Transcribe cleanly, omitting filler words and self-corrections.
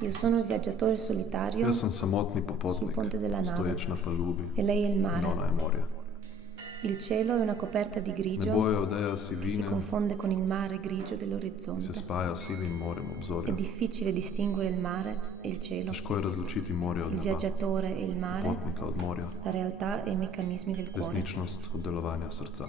Io sono il viaggiatore solitario Jaz sem samotni sul popotnik, ponte della nave stoječ na palubi, e lei è il in mare. ona je morje. Il cielo è una coperta di grigio Nebo je odeja che si sivine, confonde con il mare grigio ki se dell'orizzonte. spaja s sivim morjem È obzorja. difficile distinguere il mare e il cielo, Težko je razločiti morje od il neba, viaggiatore e il mare, popotnika od morja, la realtà e i meccanismi del cuore. resničnost od delovanja srca.